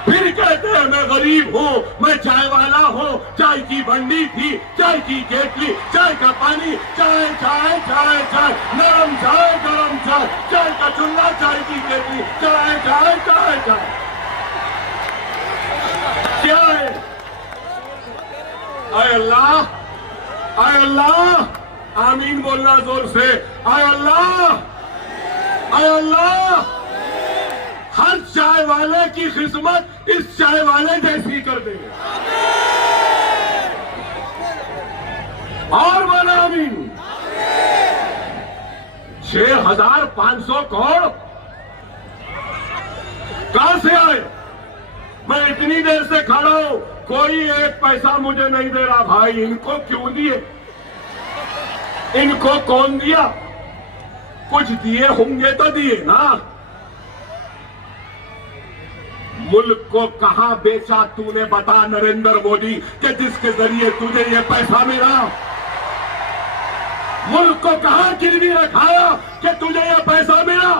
फिर कहते हैं मैं गरीब हूं, मैं चाय वाला हूं, चाय की बंडी थी, चाय की केतली, चाय का पानी, चाय चाय चाय चाय, नरम चाय गरम चाय, चाय का चूल्हा, चाय की केतली, चाय चाय चाय चाय। क्या है? आय अल्लाह, आय अल्लाह, आमीन बोलना जोर से। आय अल्लाह, आय अल्लाह। हर चाय वाले की खिदमत इस चाय वाले जैसी कर देंगे। और बोला आमीन। 6,500 करोड़ कहां से आए? मैं इतनी देर से खड़ा हूं, कोई एक पैसा मुझे नहीं दे रहा। भाई इनको क्यों दिए? इनको कौन दिया? कुछ दिए होंगे तो दिए ना। मुल्क को कहां बेचा तूने बता नरेंद्र मोदी, कि जिसके जरिए तुझे ये पैसा मिला? मुल्क को कहां गिरवी रखाया कि तुझे ये पैसा मिला?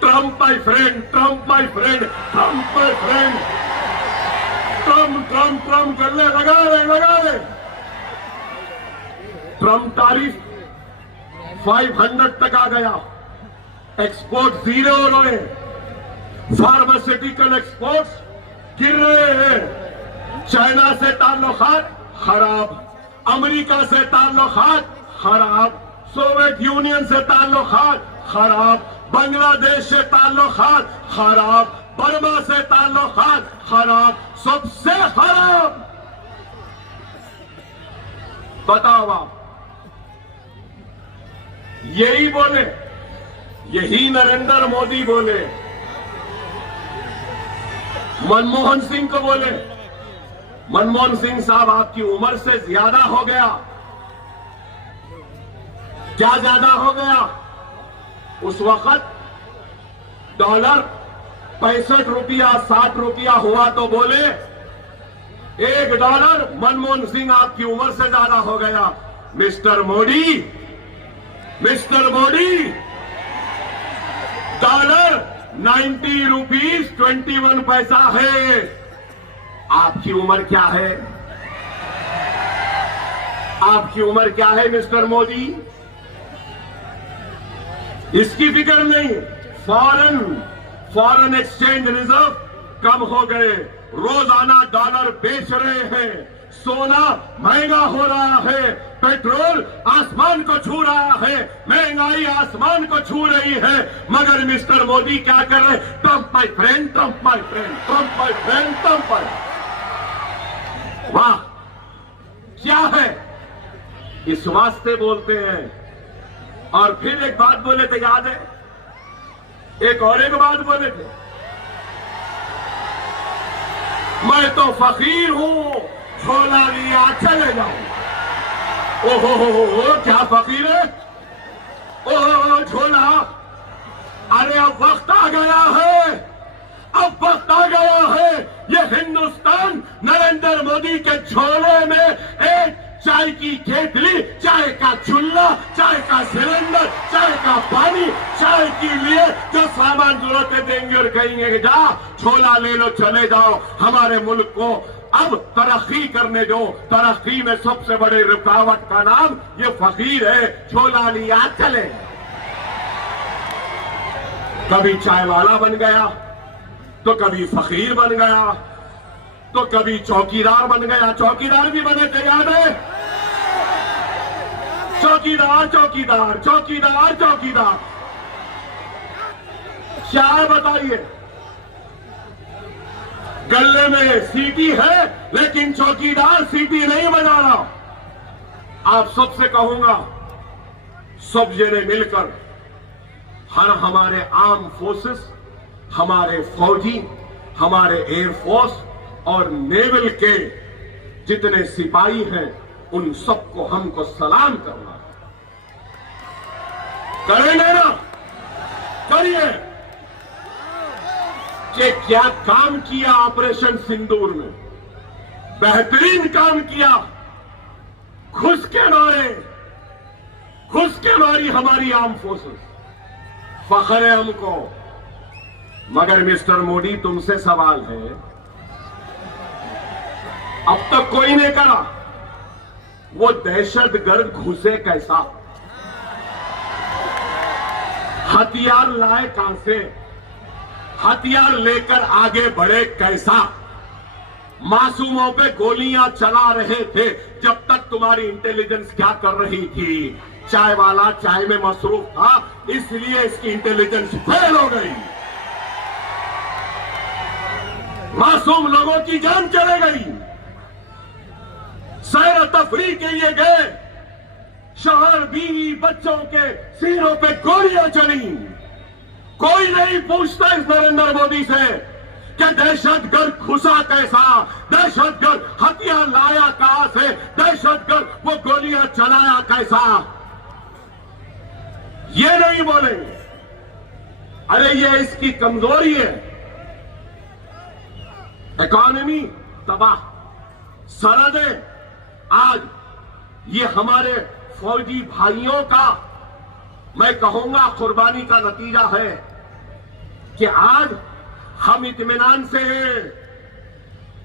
Trump my friend, Trump my friend, Trump my friend, Trump Trump Trump करने लगा रहे। ट्रम्प तारीफ 500 तक आ गया, एक्सपोर्ट जीरो हो रहे, फार्मास्यूटिकल एक्सपोर्ट्स गिर रहे हैं, चाइना से ताल्लुकात खराब, अमेरिका से ताल्लुकात खराब, सोवियत यूनियन से ताल्लुकात खराब, बांग्लादेश से ताल्लुकात खराब, बर्मा से ताल्लुकात खराब, सबसे खराब। बताओ आप, यही बोले, यही नरेंद्र मोदी बोले मनमोहन सिंह को बोले, मनमोहन सिंह साहब आपकी उम्र से ज्यादा हो गया। क्या ज्यादा हो गया? उस वक्त डॉलर 65 रुपया 60 रुपया हुआ तो बोले $1 मनमोहन सिंह आपकी उम्र से ज्यादा हो गया। मिस्टर मोदी डॉलर 90 रुपीज 21 पैसा है। आपकी उम्र क्या है? आपकी उम्र क्या है मिस्टर मोदी? इसकी फिक्र नहीं। फॉरेन एक्सचेंज रिजर्व कम हो गए, रोजाना डॉलर बेच रहे हैं, सोना महंगा हो रहा है, पेट्रोल आसमान को छू रहा है, महंगाई आसमान को छू रही है, मगर मिस्टर मोदी क्या कर रहे हैं? Trump my friend, Trump my friend, Trump my friend, Trump my. वाह, क्या है? इस वास्ते बोलते हैं। और फिर एक बात बोले थे, याद है? एक बात बोले थे, मैं तो फकीर हूं, झोला लिया चले जाऊं। ओहो, क्या फकीर है? ओहो, झोला। अरे अब वक्त आ गया है, अब वक्त आ गया है। ये हिंदुस्तान नरेंद्र मोदी के झोले में एक चाय की केतली, चाय का चूल्हा, चाय का सिलेंडर, चाय का पानी, चाय के लिए जो सामान जरूरत है देंगे और कहेंगे कि जा झोला ले लो, चले जाओ। हमारे मुल्क को अब तरक्की करने दो। तरक्की में सबसे बड़े रुकावट का नाम ये फकीर है। झोला लिया चले। कभी चाय वाला बन गया, तो कभी फकीर बन गया, तो कभी चौकीदार बन गया। चौकीदार भी बने थे, याद है? चौकीदार चौकीदार चौकीदार चौकीदार। क्या है बताइए? गले में सीटी है लेकिन चौकीदार सीटी नहीं बजा रहा। आप सबसे कहूंगा, सब जने मिलकर हमारे आर्म फोर्सेस, हमारे फौजी, हमारे एयरफोर्स और नेवल के जितने सिपाही हैं, उन सबको हमको सलाम करना। करेंगे ना? करिए। कि क्या काम किया ऑपरेशन सिंदूर में? बेहतरीन काम किया। घुस के मारी हमारी आर्म फोर्सेस। फख्र है हमको। मगर मिस्टर मोदी, तुमसे सवाल है, अब तक कोई नहीं करा। वो दहशतगर्द घुसे कैसा? हथियार लाए कहां से? हथियार लेकर आगे बढ़े कैसा? मासूमों पे गोलियां चला रहे थे। जब तक तुम्हारी इंटेलिजेंस क्या कर रही थी? चाय वाला चाय में मसरूफ था, इसलिए इसकी इंटेलिजेंस फेल हो गई। मासूम लोगों की जान चले गई। सैर तफरी के लिए गए, शौहर बीवी बच्चों के सीनों पे गोलियां चली। कोई नहीं पूछता इस नरेंद्र मोदी से कि दहशतगर्द घुसा कैसा, दहशतगर्द हथियार लाया कहां से, दहशतगर्द वो गोलियां चलाया कैसा। ये नहीं बोलेंगे। अरे ये इसकी कमजोरी है। इकॉनमी तबाह, सरहदें आज, ये हमारे फौजी भाइयों का, मैं कहूंगा, कुर्बानी का नतीजा है कि आज हम इत्मीनान से हैं।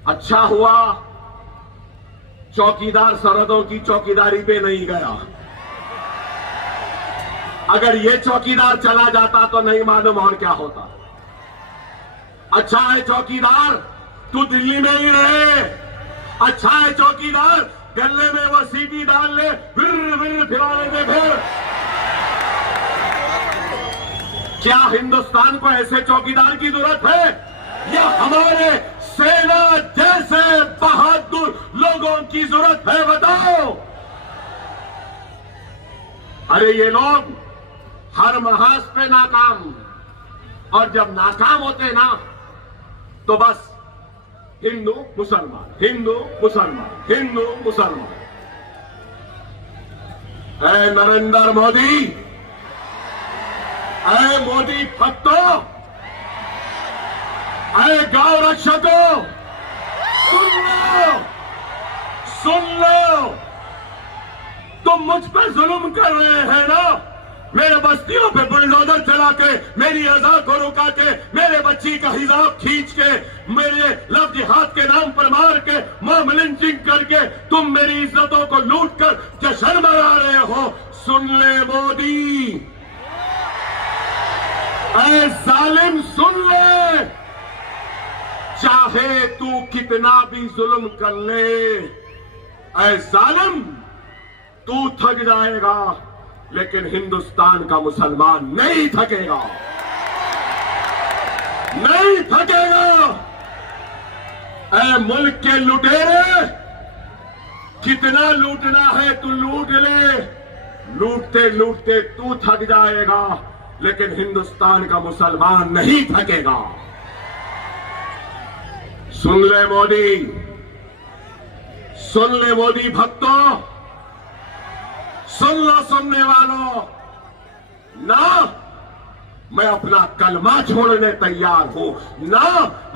अच्छा हुआ चौकीदार सरहदों की चौकीदारी पे नहीं गया। अगर ये चौकीदार चला जाता तो नहीं मालूम और क्या होता। अच्छा है चौकीदार, तू दिल्ली में ही रहे। अच्छा है चौकीदार, गले में वो सीटी डाल ले, फिर फिराने दे। फिर क्या हिंदुस्तान को ऐसे चौकीदार की जरूरत है, या हमारे सेना जैसे बहादुर लोगों की जरूरत है? बताओ। अरे ये लोग हर महाज पे नाकाम, और जब नाकाम होते ना तो बस हिंदू मुसलमान, हिंदू मुसलमान, हिंदू मुसलमान। ऐ नरेंद्र मोदी, ऐ मोदी भक्तों, ऐ गौ रक्षकों, सुन लो, सुन लो। तुम मुझ पर जुल्म कर रहे हैं ना, मेरे बस्तियों पे बुलडोजर चला के, मेरी अज़ा को रुका के, मेरे बच्ची का हिजाब खींच के, मेरे लव जिहाद के नाम पर मार के, मॉब लिंचिंग करके तुम मेरी इज्जतों को लूट कर जश्न मना रहे हो। सुन ले मोदी, ऐ जालिम सुन ले, चाहे तू कितना भी जुल्म कर ले, ऐ जालिम तू थक जाएगा, लेकिन हिंदुस्तान का मुसलमान नहीं थकेगा, नहीं थकेगा। ऐ मुल्क के लुटेरे, कितना लूटना है तू लूट ले, लूटते लूटते तू थक जाएगा, लेकिन हिंदुस्तान का मुसलमान नहीं थकेगा। सुन ले मोदी, सुन ले मोदी भक्तों, सुन लो सुनने वालों, ना मैं अपना कलमा छोड़ने तैयार हूं, ना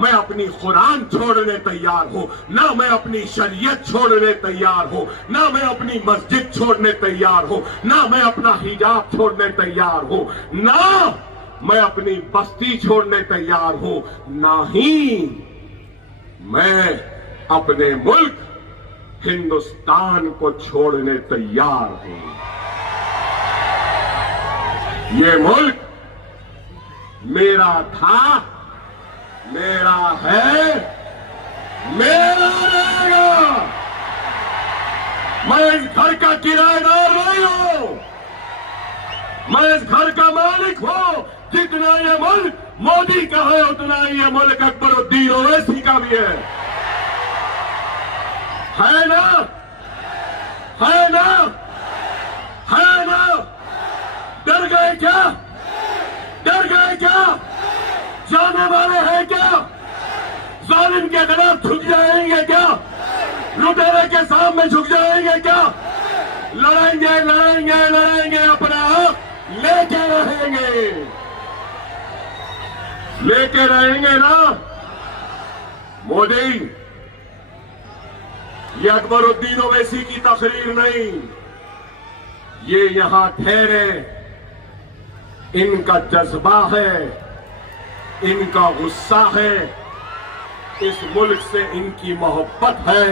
मैं अपनी कुरान छोड़ने तैयार हूं, ना मैं अपनी शरीयत छोड़ने तैयार हूं, ना मैं अपनी मस्जिद छोड़ने तैयार हूं, ना मैं अपना हिजाब छोड़ने तैयार हूं, ना मैं अपनी बस्ती छोड़ने तैयार हूं, ना ही मैं अपने मुल्क हिंदुस्तान को छोड़ने तैयार हूं। ये मुल्क मेरा था, मेरा है, मेरा रहेगा। मैं इस घर का किराएदार नहीं हूं, मैं इस घर का मालिक हूं। जितना ये मुल्क मोदी का है, उतना ये मुल्क अकबरुद्दीन ओवैसी का भी है ना, है ना, है ना। डर गए क्या, डर गए क्या, जाने वाले हैं क्या, जालिम के खिलाफ झुक जाएंगे क्या, लुटेरे के सामने झुक जाएंगे क्या? लड़ेंगे लड़ेंगे लड़ेंगे, अपना हक लेके रहेंगे, लेके रहेंगे ना। मोदी, ये अकबरुद्दीन ओवैसी की तकरीर नहीं, ये यहां ठहरे, इनका जज्बा है, इनका गुस्सा है, इस मुल्क से इनकी मोहब्बत है,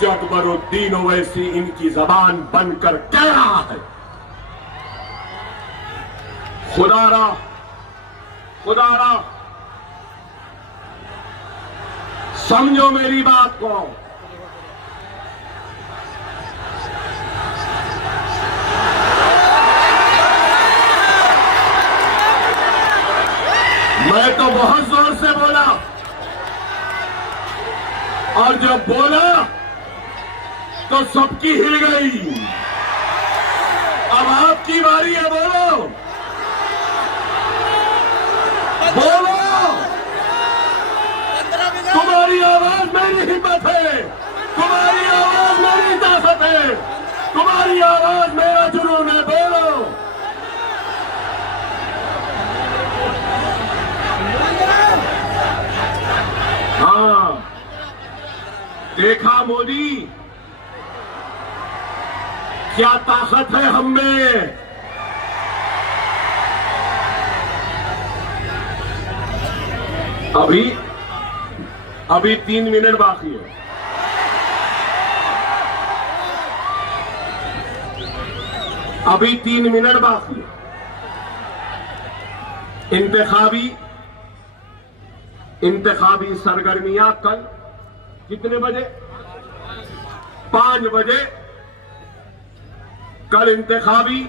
जो अकबरुद्दीन ओवैसी इनकी जबान बनकर कह रहा है। खुदारा, खुदारा, समझो मेरी बात को। मैं तो बहुत जोर से बोला, और जब बोला तो सबकी हिल गई। अब आपकी बारी है, बोलो, बोलो। तुम्हारी आवाज मेरी हिम्मत है, तुम्हारी आवाज मेरी ताकत है, तुम्हारी आवाज मेरा जुनून है, बोलो। हाँ, देखा मोदी, क्या ताकत है हम में। अभी 3 मिनट बाकी है। अभी 3 मिनट बाकी है। इंतखाबी सरगर्मियां कल कितने बजे? 5 बजे कल इंतखाबी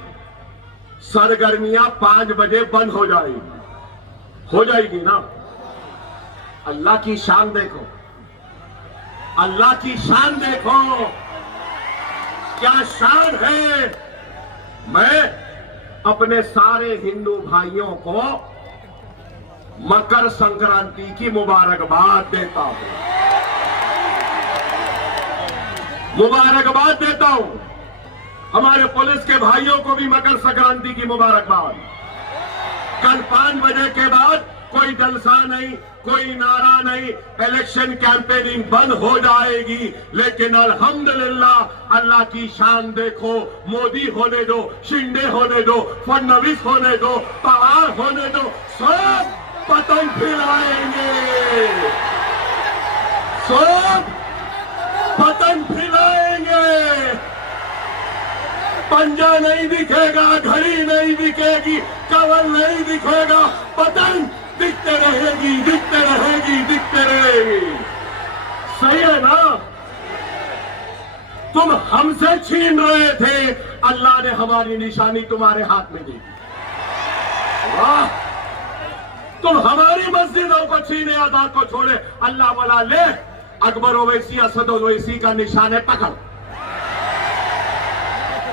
सरगर्मियां 5 बजे बंद हो जाएगी ना। अल्लाह की शान देखो, अल्लाह की शान देखो, क्या शान है। मैं अपने सारे हिंदू भाइयों को मकर संक्रांति की मुबारकबाद देता हूं। मुबारकबाद देता हूं। हमारे पुलिस के भाइयों को भी मकर संक्रांति की मुबारकबाद। कल 5 बजे के बाद कोई जलसा नहीं, कोई नारा नहीं, इलेक्शन कैंपेनिंग बंद हो जाएगी। लेकिन अल्हम्दुलिल्लाह अल्लाह की शान देखो, मोदी होने दो, शिंदे होने दो, फडणवीस होने दो, पवार होने दो, सब पतंग फैलाएंगे, सब पतंग फैलाएंगे। पंजा नहीं दिखेगा, घड़ी नहीं दिखेगी, कवल नहीं दिखेगा, पतंग दिखते रहेगी, दिखते रहेगी, दिखते रहेगी। सही है ना? तुम हमसे छीन रहे थे, अल्लाह ने हमारी निशानी तुम्हारे हाथ में दी। वाह! तुम हमारी मस्जिदों को छीने, आजाद को छोड़े, अल्लाह वाला ले अकबर ओवैसी, असद ओवैसी का निशान है,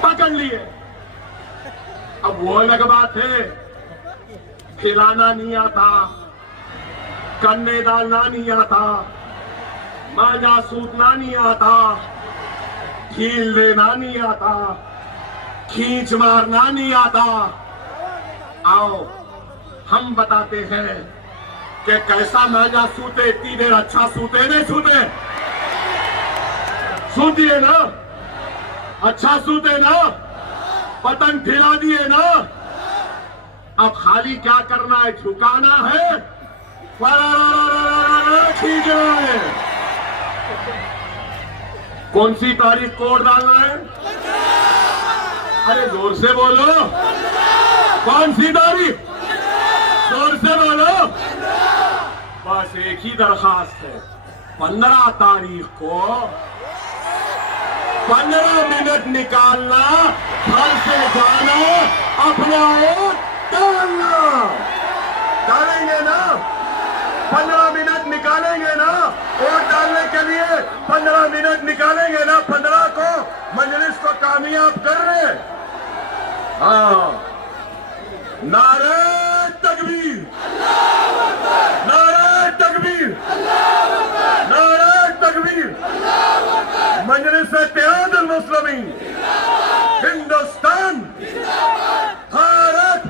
पकड़ लिए। अब वो अलग बात है, खिलाना नहीं आता, कन्ने डालना नहीं आता, मांझा सूतना नहीं आता, ढील देना नहीं आता, खींच मारना नहीं आता। आओ हम बताते हैं कि कैसा मांझा सूते, इतनी देर अच्छा सूते नहीं सूते? सूतिए ना, अच्छा सूते ना, पतंग खिला दिए ना। अब खाली क्या करना है? झुकाना है, खींचना है। कौन सी तारीख कोड डालना है? अरे जोर से बोलो, कौन सी तारीख? जोर से बोलो। बस एक ही दरखास्त है, 15 तारीख को 15 मिनट निकालना, घर से जाना, अपना वोट डालना। डालेंगे ना? 15 मिनट निकालेंगे ना वोट डालने के लिए? 15 मिनट निकालेंगे ना? 15 को मजलिस को कामयाब कर रहे। हाँ, नारे तकबीर, नारे तकबीर, नारे तकबीर। मजलिस इत्तेहादुल मुस्लिमीन, हिंदुस्तान, भारत,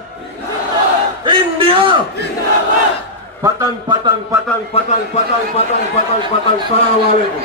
इंडिया। पतंग पतंग पतंग पतंग पतंग पतंग पतंग पतंग। सलाम वालेकुम।